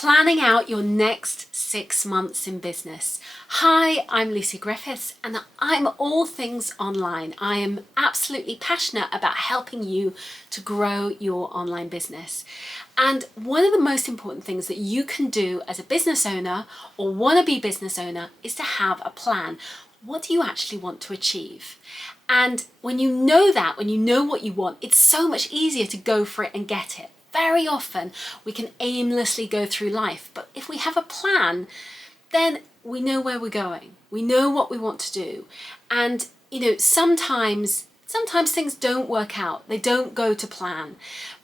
planning out your next 6 months in business. Hi, I'm Lucy Griffiths and I'm all things online. I am absolutely passionate about helping you to grow your online business. And one of the most important things that you can do as a business owner or wannabe business owner is to have a plan. What do you actually want to achieve? And when you know that, when you know what you want, it's so much easier to go for it and get it. Very often we can aimlessly go through life, but if we have a plan, then we know where we're going. We know what we want to do. And sometimes things don't work out. They don't go to plan.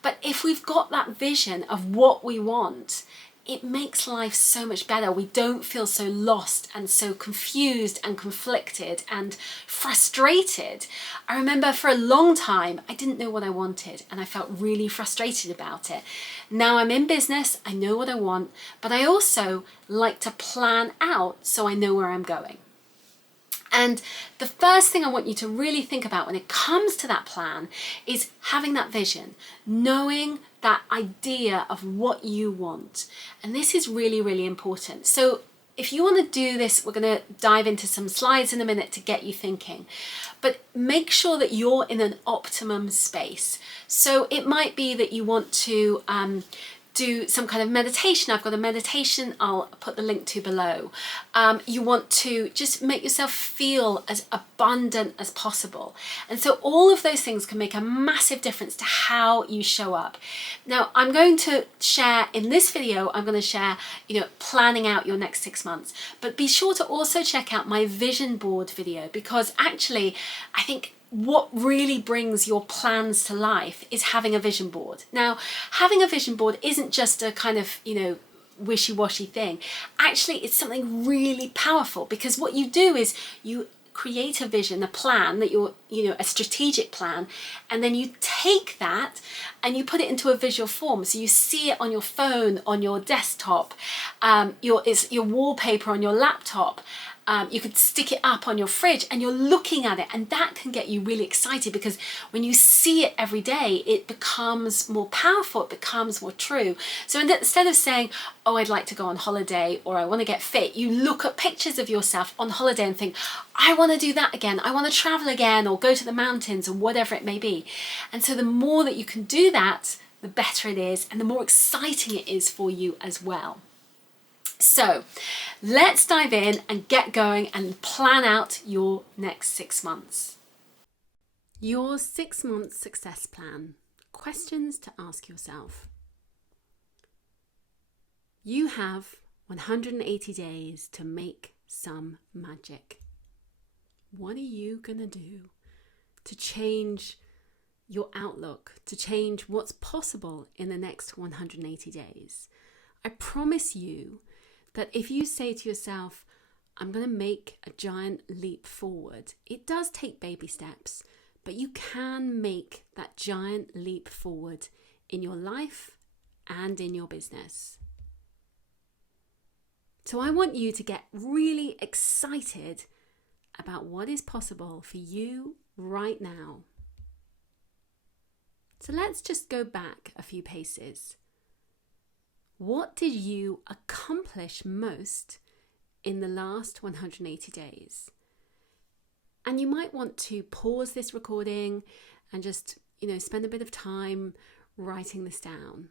But if we've got that vision of what we want, it makes life so much better. We don't feel so lost and so confused and conflicted and frustrated. I remember for a long time, I didn't know what I wanted and I felt really frustrated about it. Now I'm in business, I know what I want, but I also like to plan out so I know where I'm going. And the first thing I want you to really think about when it comes to that plan is having that vision, knowing that idea of what you want. And this is really, really important. So if you want to do this, we're going to dive into some slides in a minute to get you thinking. But make sure that you're in an optimum space. So it might be that you want to do some kind of meditation. I've got a meditation I'll put the link to below. You want to just make yourself feel as abundant as possible. And so all of those things can make a massive difference to how you show up. Now, I'm going to share in this video, I'm going to share, planning out your next 6 months, but be sure to also check out my vision board video, because actually I think what really brings your plans to life is having a vision board. Now, having a vision board isn't just a kind of, wishy-washy thing. Actually, it's something really powerful, because what you do is you create a vision, a plan that you're, a strategic plan, and then you take that and you put it into a visual form. So you see it on your phone, on your desktop, your wallpaper on your laptop. You could stick it up on your fridge and you're looking at it, and that can get you really excited, because when you see it every day, it becomes more powerful, it becomes more true. So instead of saying, oh, I'd like to go on holiday or I want to get fit, you look at pictures of yourself on holiday and think, I want to do that again, I want to travel again or go to the mountains or whatever it may be. And so the more that you can do that, the better it is, and the more exciting it is for you as well. So let's dive in and get going and plan out your next 6 months. Your 6 month success plan. Questions to ask yourself. You have 180 days to make some magic. What are you going to do to change your outlook, to change what's possible in the next 180 days? I promise you that if you say to yourself, I'm going to make a giant leap forward, it does take baby steps, but you can make that giant leap forward in your life and in your business. So I want you to get really excited about what is possible for you right now. So let's just go back a few paces. What did you accomplish most in the last 180 days? And you might want to pause this recording and just, spend a bit of time writing this down.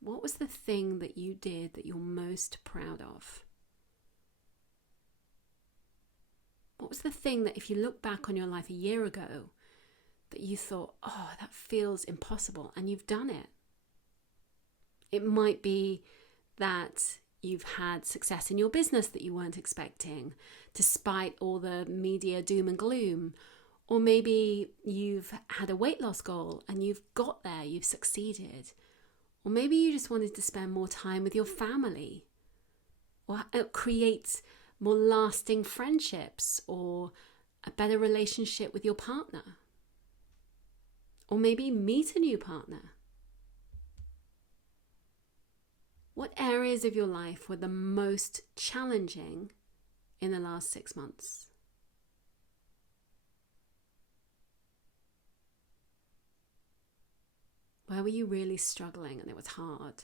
What was the thing that you did that you're most proud of? What was the thing that, if you look back on your life a year ago, that you thought, oh, that feels impossible, and you've done it? It might be that you've had success in your business that you weren't expecting, despite all the media doom and gloom. Or maybe you've had a weight loss goal and you've got there, you've succeeded. Or maybe you just wanted to spend more time with your family, or create more lasting friendships, or a better relationship with your partner. Or maybe meet a new partner. What areas of your life were the most challenging in the last 6 months? Where were you really struggling and it was hard?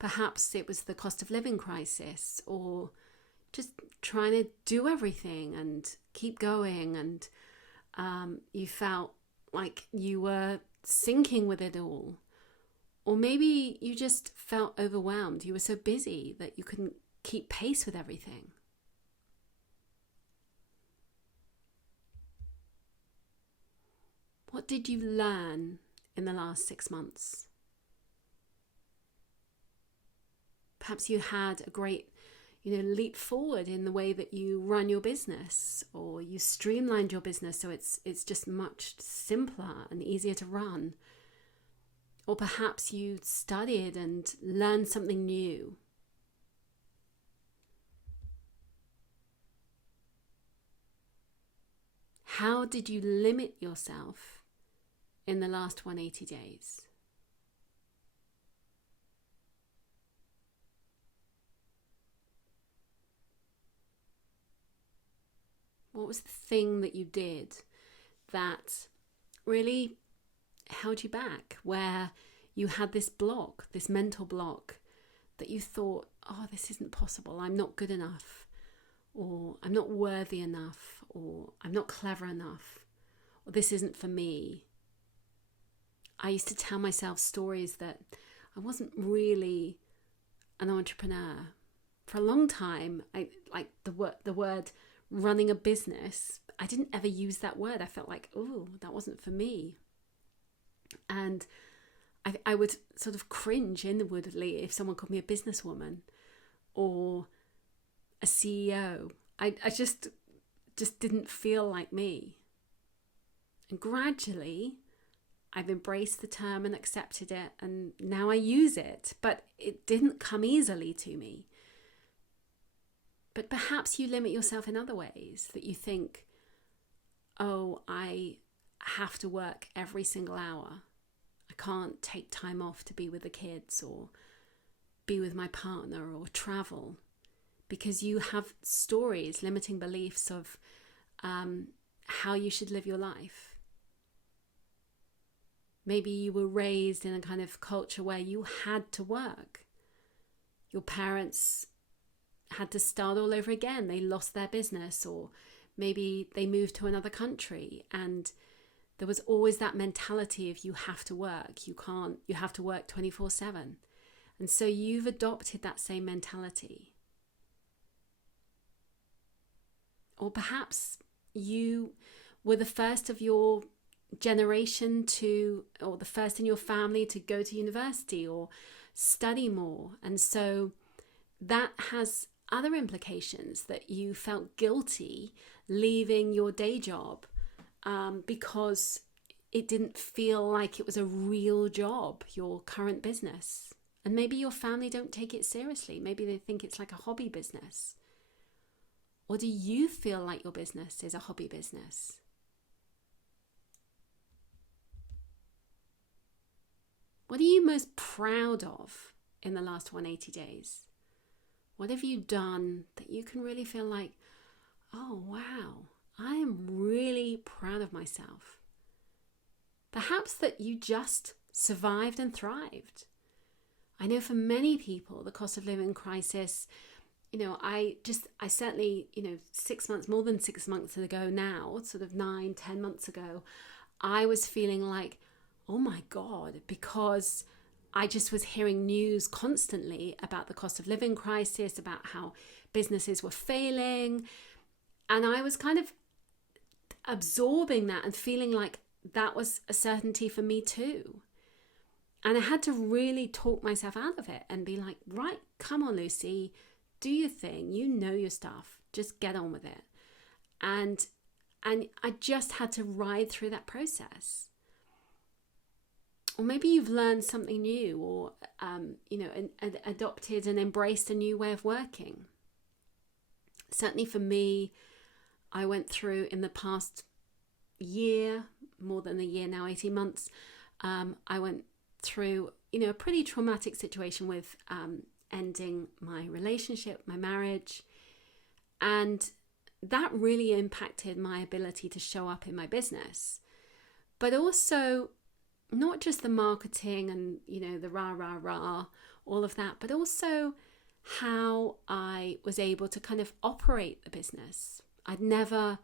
Perhaps it was the cost of living crisis, or just trying to do everything and keep going, and you felt like you were sinking with it all. Or maybe you just felt overwhelmed. You were so busy that you couldn't keep pace with everything. What did you learn in the last 6 months? Perhaps you had a great, leap forward in the way that you run your business, or you streamlined your business so it's just much simpler and easier to run. Or perhaps you studied and learned something new. How did you limit yourself in the last 180 days? What was the thing that you did that really held you back, where you had this block, this mental block, that you thought, oh, this isn't possible, I'm not good enough, or I'm not worthy enough, or I'm not clever enough, or this isn't for me. I used to tell myself stories that I wasn't really an entrepreneur. For a long time, I like the word running a business. I didn't ever use that word. I felt like, oh, that wasn't for me. And I would sort of cringe inwardly if someone called me a businesswoman or a CEO. I just didn't feel like me. And gradually, I've embraced the term and accepted it, and now I use it, but it didn't come easily to me. But perhaps you limit yourself in other ways, that you think, oh, I have to work every single hour. I can't take time off to be with the kids or be with my partner or travel, because you have stories, limiting beliefs of how you should live your life. Maybe you were raised in a kind of culture where you had to work. Your parents had to start all over again. They lost their business, or maybe they moved to another country, and there was always that mentality of you have to work. You have to work 24/7. And so you've adopted that same mentality. Or perhaps you were the first of your generation or the first in your family to go to university or study more. And so that has other implications, that you felt guilty leaving your day job because it didn't feel like it was a real job, your current business. And maybe your family don't take it seriously. Maybe they think it's like a hobby business. Or do you feel like your business is a hobby business? What are you most proud of in the last 180 days? What have you done that you can really feel like, oh, wow, I am really proud of myself? Perhaps that you just survived and thrived. I know for many people, the cost of living crisis, I certainly, 6 months, more than 6 months ago now, sort of 9-10 months ago, I was feeling like, oh my God, because I just was hearing news constantly about the cost of living crisis, about how businesses were failing. And I was kind of absorbing that and feeling like that was a certainty for me too. And I had to really talk myself out of it and be like, right, come on, Lucy, do your thing. You know your stuff. Just get on with it. And I just had to ride through that process. Or maybe you've learned something new, or adopted and embraced a new way of working. Certainly for me, I went through in the past year, more than a year now, 18 months, I went through a pretty traumatic situation with ending my relationship, my marriage, and that really impacted my ability to show up in my business. But also not just the marketing and, the rah, rah, rah, all of that, but also how I was able to kind of operate the business. I'd never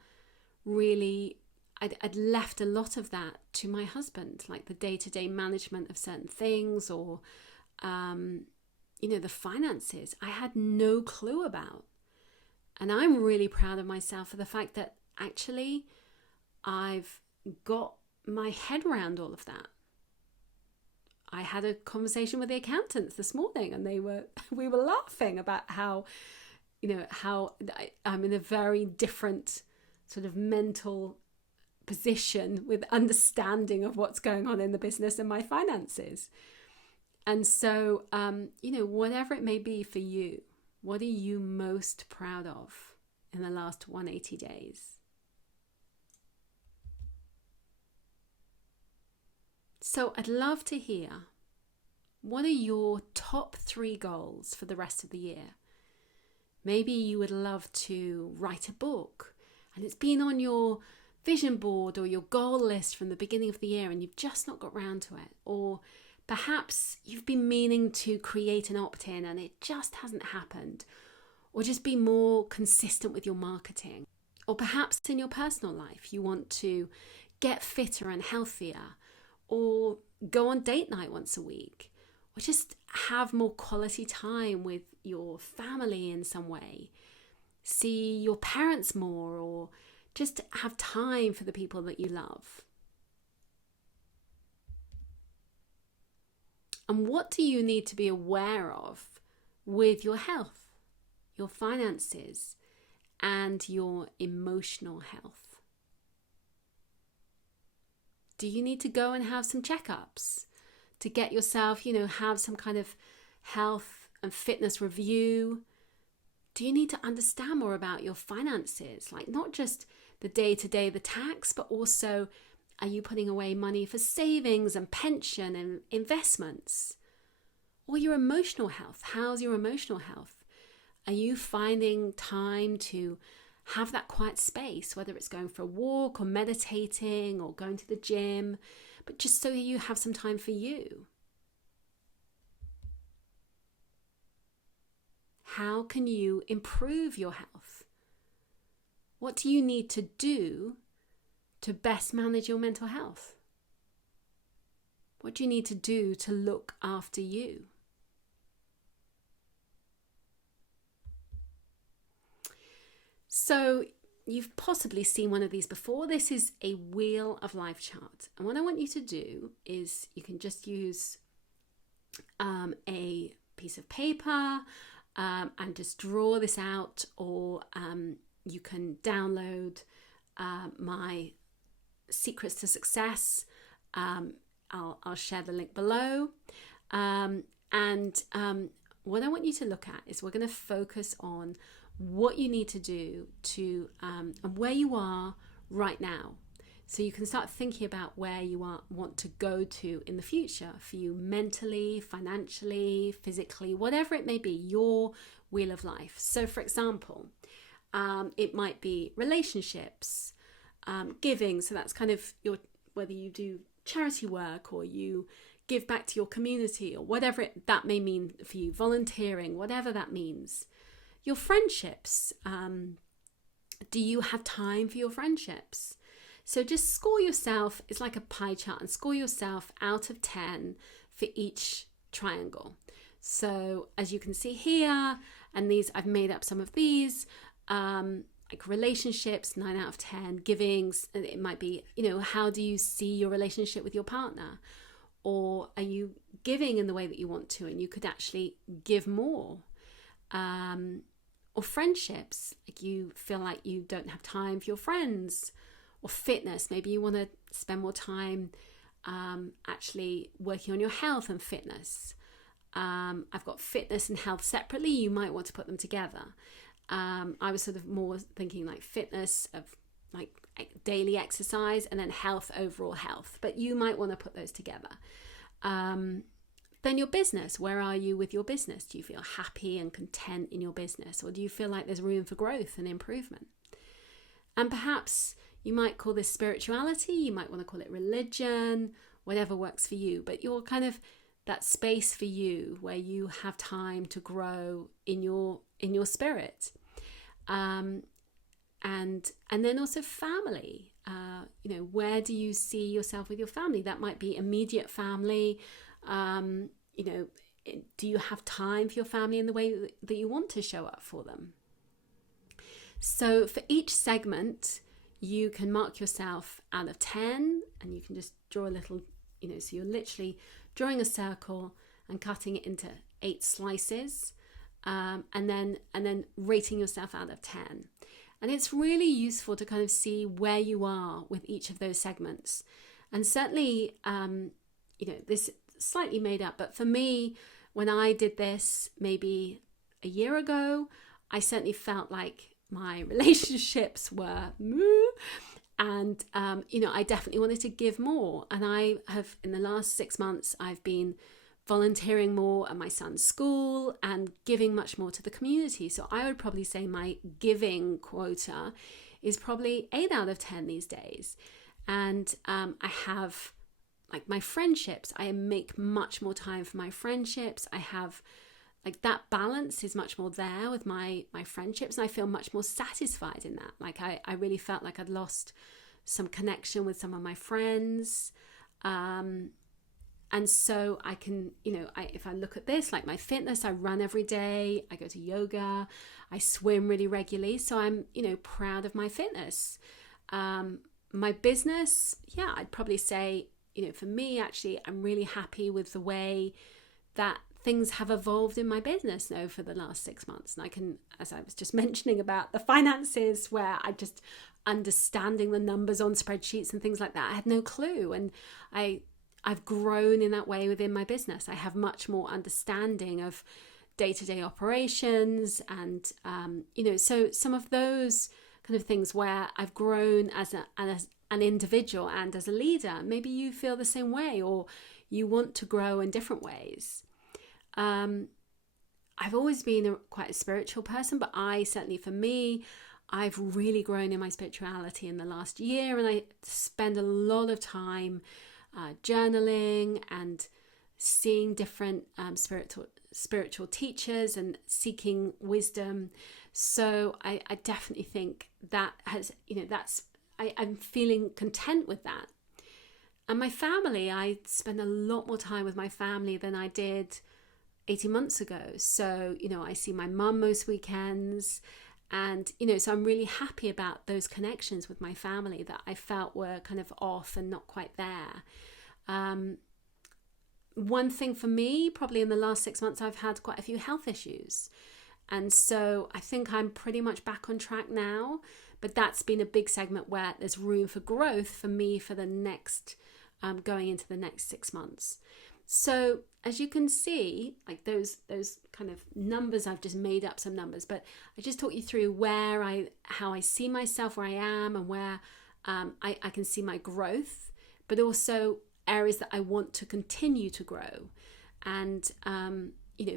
really, I'd left a lot of that to my husband, like the day-to-day management of certain things or, the finances. I had no clue about. And I'm really proud of myself for the fact that actually I've got my head around all of that. I had a conversation with the accountants this morning and we were laughing about how I'm in a very different sort of mental position with understanding of what's going on in the business and my finances. And so, whatever it may be for you, what are you most proud of in the last 180 days? So I'd love to hear, what are your top 3 goals for the rest of the year? Maybe you would love to write a book and it's been on your vision board or your goal list from the beginning of the year and you've just not got round to it. Or perhaps you've been meaning to create an opt-in and it just hasn't happened. Or just be more consistent with your marketing. Or perhaps in your personal life, you want to get fitter and healthier, or go on date night once a week, or just have more quality time with your family in some way. See your parents more, or just have time for the people that you love. And what do you need to be aware of with your health, your finances, and your emotional health? Do you need to go and have some checkups to get yourself, have some kind of health and fitness review? Do you need to understand more about your finances? Like not just the day-to-day, the tax, but also are you putting away money for savings and pension and investments? Or your emotional health. How's your emotional health? Are you finding time to have that quiet space, whether it's going for a walk or meditating or going to the gym, but just so you have some time for you? How can you improve your health? What do you need to do to best manage your mental health? What do you need to do to look after you? So you've possibly seen one of these before. This is a wheel of life chart. And what I want you to do is you can just use a piece of paper and just draw this out, or you can download my Secrets to Success. I'll share the link below. What I want you to look at is we're going to focus on what you need to do to and where you are right now. So you can start thinking about where you want to go to in the future for you mentally, financially, physically, whatever it may be, your wheel of life. So for example, it might be relationships, giving. So that's kind of whether you do charity work or you give back to your community or whatever that may mean for you, volunteering, whatever that means. Your friendships, do you have time for your friendships? So just score yourself, it's like a pie chart, and score yourself out of 10 for each triangle. So as you can see here, and these, I've made up some of these, like relationships, 9 out of 10, givings, it might be, how do you see your relationship with your partner? Or are you giving in the way that you want to, and you could actually give more? Or friendships, like you feel like you don't have time for your friends. Or fitness, maybe you want to spend more time actually working on your health and fitness. I've got fitness and health separately. You might want to put them together. I was sort of more thinking like fitness of like daily exercise, and then health, overall health. But you might want to put those together. Then your business, where are you with your business? Do you feel happy and content in your business? Or do you feel like there's room for growth and improvement? And perhaps you might call this spirituality, you might want to call it religion, whatever works for you, but you're kind of that space for you where you have time to grow in your spirit. And then also family. Where do you see yourself with your family? That might be immediate family. Do you have time for your family in the way that you want to show up for them? So for each segment, you can mark yourself out of 10, and you can just draw a little, so you're literally drawing a circle and cutting it into 8 slices, and then rating yourself out of 10. And it's really useful to kind of see where you are with each of those segments. And certainly, this is slightly made up, but for me, when I did this maybe a year ago, I certainly felt like my relationships were and I definitely wanted to give more. And I have, in the last 6 months, I've been volunteering more at my son's school and giving much more to the community. So I would probably say my giving quota is probably 8 out of 10 these days. And I have like my friendships, I make much more time for my friendships. I have like that balance is much more there with my friendships, and I feel much more satisfied in that. Like I really felt like I'd lost some connection with some of my friends. And so I can, if I look at this, like my fitness, I run every day, I go to yoga, I swim really regularly. So I'm, proud of my fitness. My business, yeah, I'd probably say, for me, actually, I'm really happy with the way that things have evolved in my business now for the last 6 months. And I can, as I was just mentioning about the finances, where I just understanding the numbers on spreadsheets and things like that, I had no clue. And I've grown in that way within my business. I have much more understanding of day-to-day operations and, so some of those kind of things where I've grown as an individual and as a leader. Maybe you feel the same way, or you want to grow in different ways. I've always been quite a spiritual person, but for me, I've really grown in my spirituality in the last year, and I spend a lot of time journaling and seeing different spiritual teachers and seeking wisdom. So I definitely think that has, I'm feeling content with that. And my family, I spend a lot more time with my family than I did 18 months ago. So, I see my mum most weekends, and, so I'm really happy about those connections with my family that I felt were kind of off and not quite there. One thing for me, probably in the last 6 months, I've had quite a few health issues. And so I think I'm pretty much back on track now, but that's been a big segment where there's room for growth for me for the next, going into the next 6 months. So as you can see, like those kind of numbers, I've just made up some numbers, but I just talk you through how I see myself, where I am, and where I can see my growth, but also areas that I want to continue to grow. And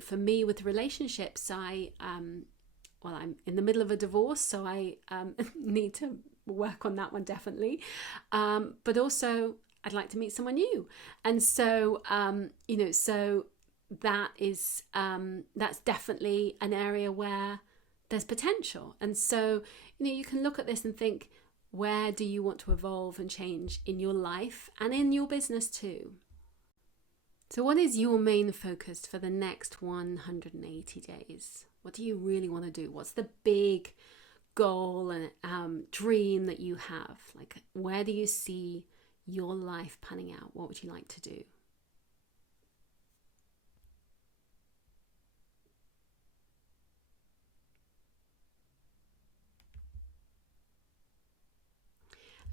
for me with relationships, I'm in the middle of a divorce, so I need to work on that one definitely. But also I'd like to meet someone new. And so, so that is, that's definitely an area where there's potential. And so, you can look at this and think, where do you want to evolve and change in your life and in your business too? So what is your main focus for the next 180 days? What do you really want to do? What's the big goal and dream that you have? Like, where do you see your life panning out? What would you like to do?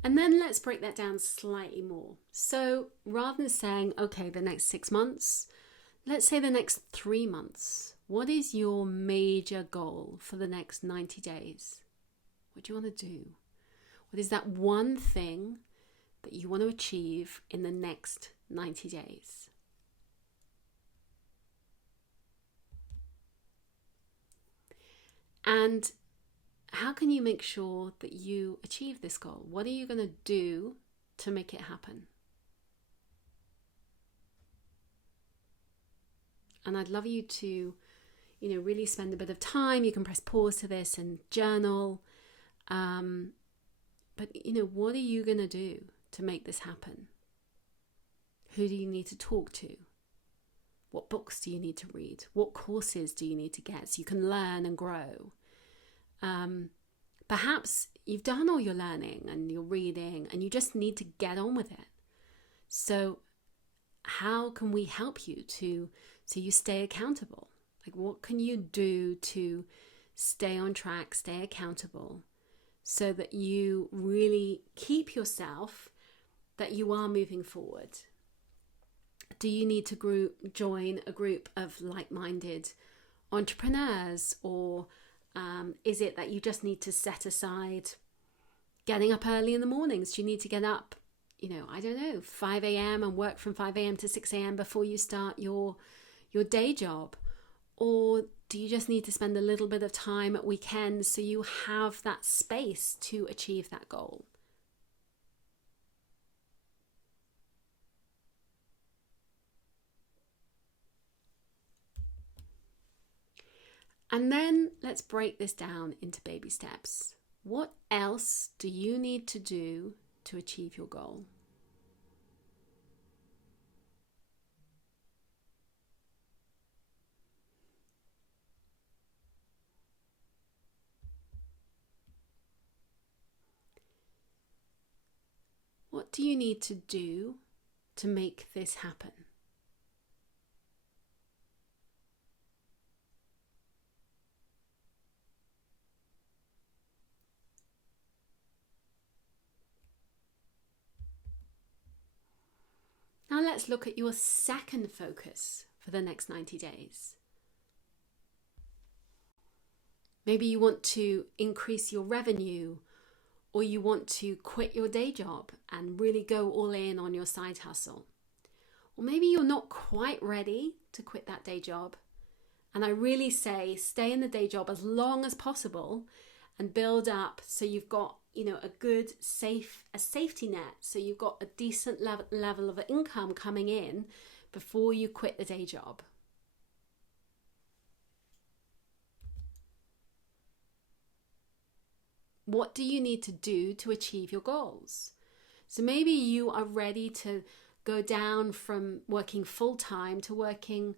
And then let's break that down slightly more. So rather than saying, okay, the next 6 months, let's say the next 3 months. What is your major goal for the next 90 days? What do you want to do? What is that one thing that you want to achieve in the next 90 days? And how can you make sure that you achieve this goal? What are you going to do to make it happen? And I'd love you to, really spend a bit of time. You can press pause to this and journal. But, what are you going to do to make this happen? Who do you need to talk to? What books do you need to read? What courses do you need to get so you can learn and grow? Perhaps you've done all your learning and your reading and you just need to get on with it. So how can we help you so you stay accountable? Like, what can you do to stay on track, stay accountable, so that you really keep yourself, that you are moving forward? Do you need to join a group of like-minded entrepreneurs, or is it that you just need to set aside getting up early in the mornings? Do you need to get up, 5 a.m. and work from 5 a.m. to 6 a.m. before you start your day job? Or do you just need to spend a little bit of time at weekends so you have that space to achieve that goal? And then let's break this down into baby steps. What else do you need to do to achieve your goal? What do you need to do to make this happen? Now let's look at your second focus for the next 90 days. Maybe you want to increase your revenue, or you want to quit your day job and really go all in on your side hustle. Or maybe you're not quite ready to quit that day job. And I really say stay in the day job as long as possible and build up so you've got, a good safety net. So you've got a decent level of income coming in before you quit the day job. What do you need to do to achieve your goals? So maybe you are ready to go down from working full-time to working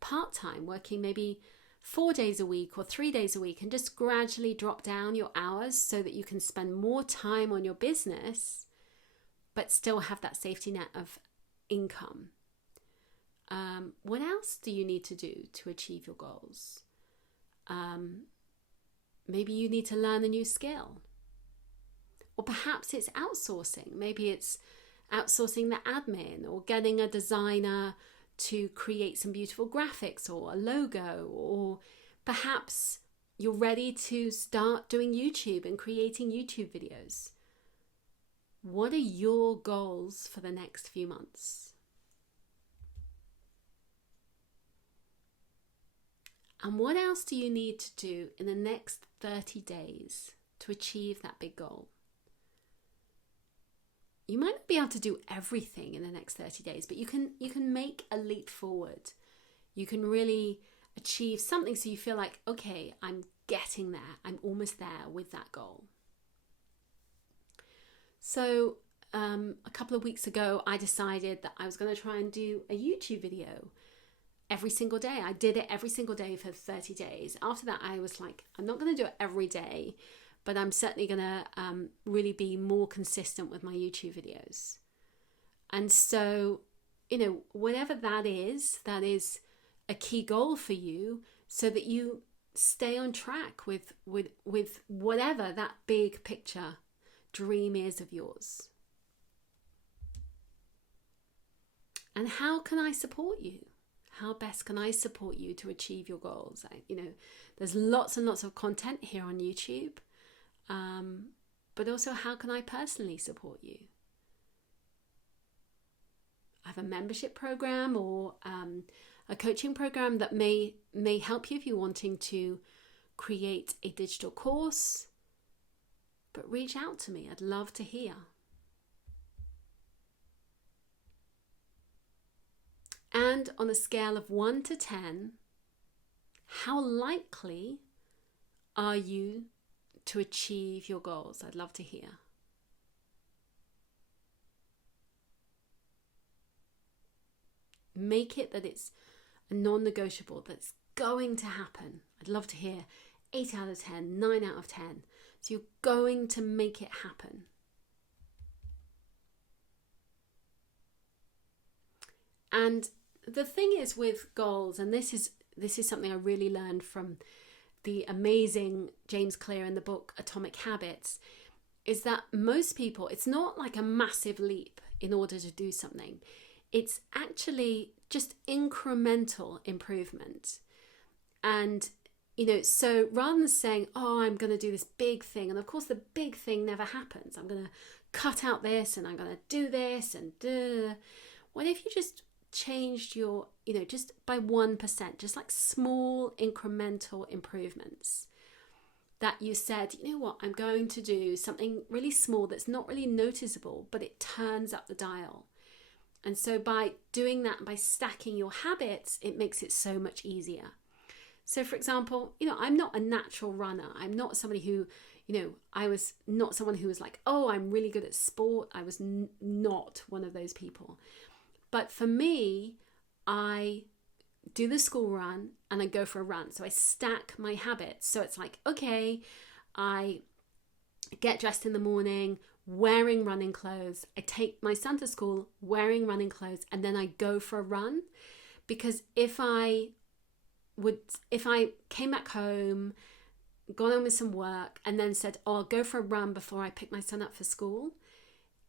part-time, working maybe 4 days a week or 3 days a week, and just gradually drop down your hours so that you can spend more time on your business, but still have that safety net of income. What else do you need to do to achieve your goals? Maybe you need to learn a new skill. Or perhaps it's outsourcing. Maybe it's outsourcing the admin, or getting a designer to create some beautiful graphics or a logo. Or perhaps you're ready to start doing YouTube and creating YouTube videos. What are your goals for the next few months? And what else do you need to do in the next 30 days to achieve that big goal? You might not be able to do everything in the next 30 days, but you can make a leap forward. You can really achieve something so you feel like, okay, I'm getting there. I'm almost there with that goal. So a couple of weeks ago, I decided that I was going to try and do a YouTube video every single day. I did it every single day for 30 days. After that, I was like, I'm not going to do it every day, but I'm certainly going to really be more consistent with my YouTube videos. And so, whatever that is a key goal for you, so that you stay on track with whatever that big picture dream is of yours. And how can I support you? How best can I support you to achieve your goals? There's lots and lots of content here on YouTube. But also, how can I personally support you? I have a membership program or a coaching program that may help you if you're wanting to create a digital course. But reach out to me. I'd love to hear. And And on a scale of 1 to 10, how likely are you to achieve your goals? I'd love to hear. Make it that it's a non-negotiable, that's going to happen. I'd love to hear 8 out of 10, 9 out of 10. So you're going to make it happen. And the thing is with goals, and this is something I really learned from the amazing James Clear in the book Atomic Habits, is that most people, it's not like a massive leap in order to do something. It's actually just incremental improvement. And, so rather than saying, oh, I'm going to do this big thing, and of course the big thing never happens. I'm going to cut out this and I'm going to do this and what if you just changed your, just by 1%, just like small incremental improvements, that you said, you know what, I'm going to do something really small that's not really noticeable, but it turns up the dial. And so by doing that, by stacking your habits, it makes it so much easier. So for example, I'm not a natural runner. I'm not somebody who, I was not someone who was like, oh, I'm really good at sport. I was not one of those people. But for me, I do the school run and I go for a run. So I stack my habits. So it's like, okay, I get dressed in the morning, wearing running clothes. I take my son to school wearing running clothes, and then I go for a run. Because if I came back home, got on with some work, and then said, oh, I'll go for a run before I pick my son up for school,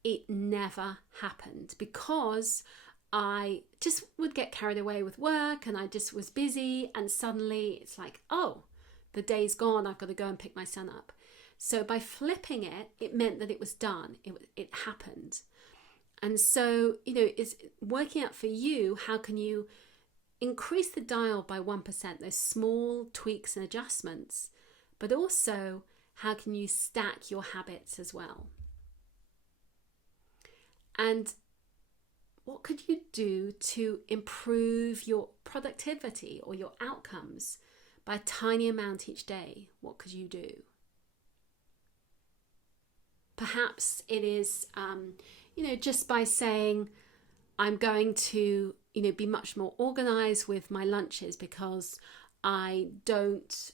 it never happened, because I just would get carried away with work and I just was busy, and suddenly it's like, oh, the day's gone, I've got to go and pick my son up. So by flipping it, it meant that it was done. It happened. And so, it's working out for you, how can you increase the dial by 1%, those small tweaks and adjustments, but also how can you stack your habits as well? And what could you do to improve your productivity or your outcomes by a tiny amount each day? What could you do? Perhaps it is, just by saying, I'm going to, be much more organized with my lunches, because I don't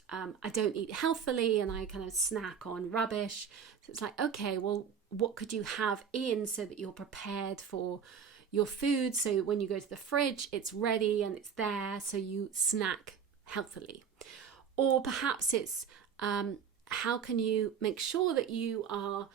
eat healthily and I kind of snack on rubbish. So it's like, okay, well, what could you have in so that you're prepared for your food? So when you go to the fridge, it's ready and it's there, so you snack healthily. Or perhaps it's how can you make sure that you are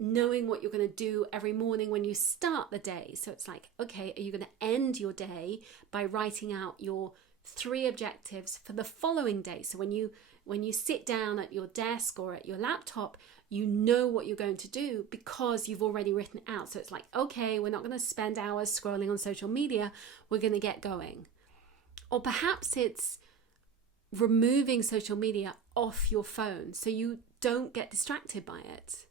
knowing what you're going to do every morning when you start the day. So it's like, okay, are you going to end your day by writing out your 3 objectives for the following day? So when you sit down at your desk or at your laptop, you know what you're going to do because you've already written it out. So it's like, okay, we're not going to spend hours scrolling on social media. We're going to get going. Or perhaps it's removing social media off your phone so you don't get distracted by it.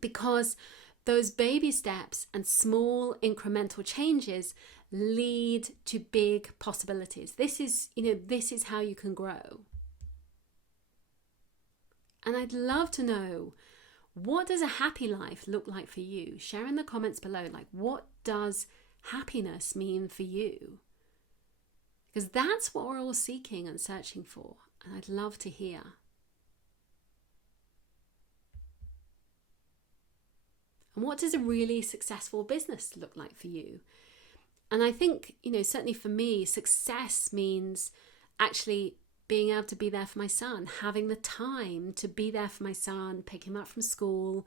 Because those baby steps and small incremental changes lead to big possibilities. This is how you can grow. And I'd love to know, what does a happy life look like for you? Share in the comments below, like, what does happiness mean for you? Because that's what we're all seeking and searching for. And I'd love to hear. And what does a really successful business look like for you? And I think, certainly for me, success means actually being able to be there for my son, having the time to be there for my son, pick him up from school,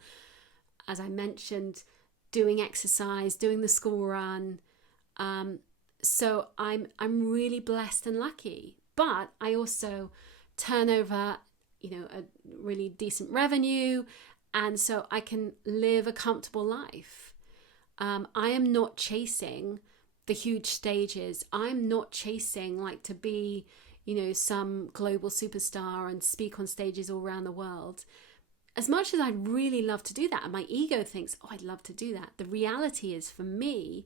as I mentioned, doing exercise, doing the school run. So I'm really blessed and lucky. But I also turn over, a really decent revenue, and so I can live a comfortable life. I am not chasing the huge stages. I'm not chasing to be, some global superstar and speak on stages all around the world. As much as I'd really love to do that, and my ego thinks, oh, I'd love to do that. The reality is, for me,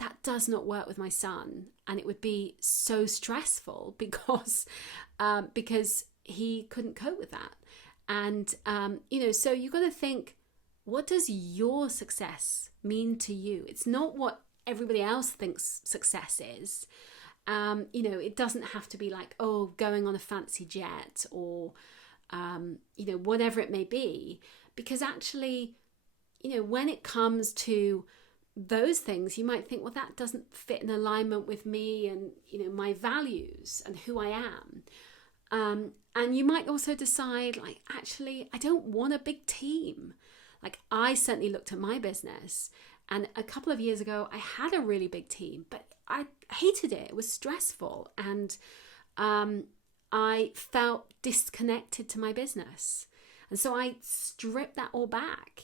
that does not work with my son, and it would be so stressful because he couldn't cope with that. And so you got to think, what does your success mean to you? It's not what everybody else thinks success is. It doesn't have to be like, oh, going on a fancy jet or whatever it may be, because actually, when it comes to those things, you might think, well, that doesn't fit in alignment with me and, my values and who I am. And you might also decide, like, actually, I don't want a big team. Like, I certainly looked at my business, and a couple of years ago, I had a really big team, but I hated it. It was stressful, and I felt disconnected to my business. And so I stripped that all back.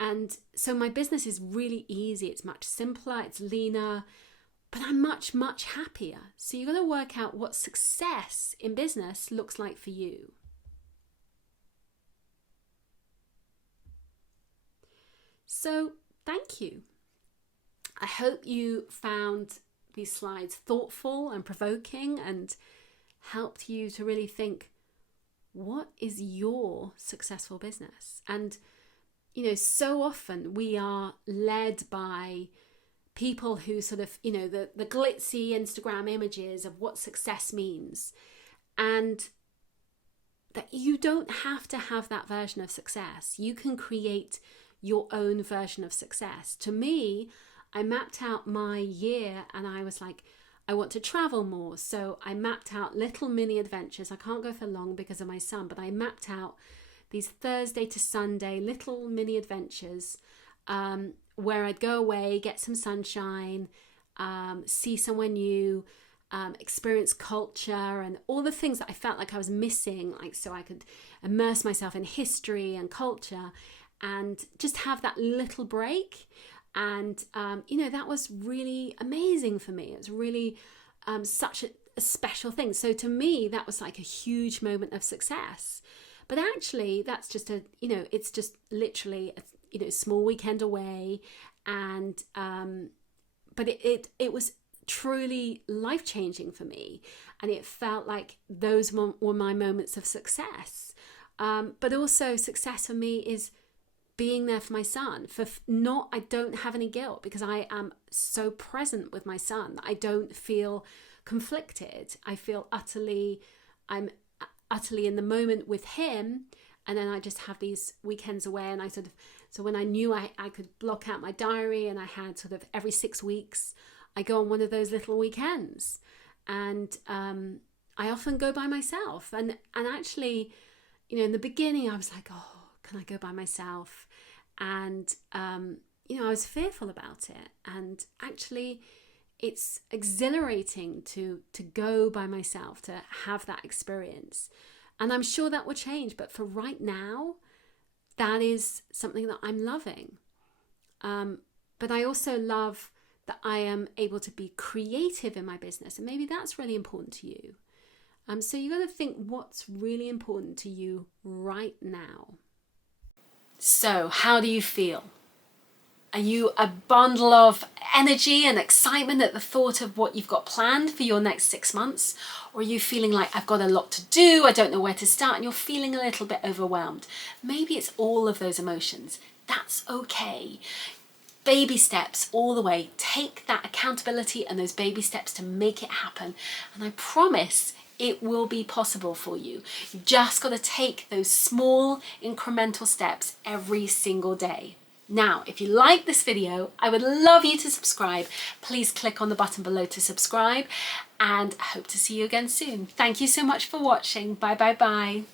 And so my business is really easy. It's much simpler, it's leaner, but I'm much, much happier. So you've got to work out what success in business looks like for you. So thank you. I hope you found these slides thoughtful and provoking and helped you to really think, what is your successful business? And, so often we are led by people who sort of, the glitzy Instagram images of what success means. And that you don't have to have that version of success. You can create your own version of success. To me, I mapped out my year and I was like, I want to travel more. So I mapped out little mini adventures. I can't go for long because of my son, but I mapped out these Thursday to Sunday little mini adventures where I'd go away, get some sunshine, see somewhere new, experience culture and all the things that I felt like I was missing, like so I could immerse myself in history and culture and just have that little break. And, that was really amazing for me. It was really such a special thing. So to me, that was like a huge moment of success. But actually, that's just it's just literally a small weekend away. And but it was truly life-changing for me. And it felt like those were my moments of success. But also success for me is being there for my son. I don't have any guilt because I am so present with my son. I don't feel conflicted. I feel I'm utterly in the moment with him. And then I just have these weekends away, and so when I knew I could block out my diary, and I had sort of every 6 weeks, I go on one of those little weekends. And I often go by myself. And actually, in the beginning I was like, oh, can I go by myself? And, I was fearful about it. And actually, it's exhilarating to go by myself, to have that experience. And I'm sure that will change. But for right now, that is something that I'm loving. But I also love that I am able to be creative in my business. And maybe that's really important to you. So you got to think what's really important to you right now. So how do you feel? Are you a bundle of energy and excitement at the thought of what you've got planned for your next 6 months? Or are you feeling like I've got a lot to do, I don't know where to start, and you're feeling a little bit overwhelmed? Maybe it's all of those emotions. That's okay. Baby steps all the way. Take that accountability and those baby steps to make it happen. And I promise it will be possible for you. You've just got to take those small incremental steps every single day. Now, if you like this video, I would love you to subscribe. Please click on the button below to subscribe, and I hope to see you again soon. Thank you so much for watching. Bye, bye, bye.